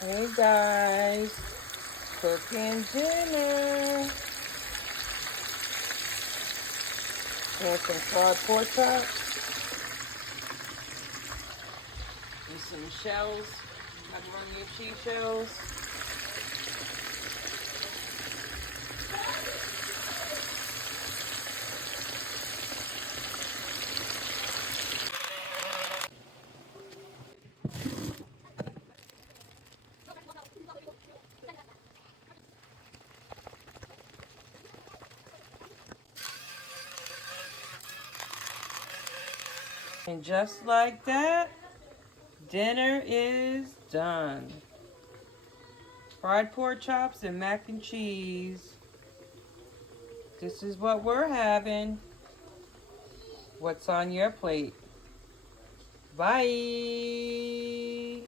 Hey guys, cooking dinner. And some fried pork chops and some shells, macaroni and cheese shells. And just like that, dinner is done. Fried pork chops and mac and cheese. This is what we're having. What's on your plate? Bye.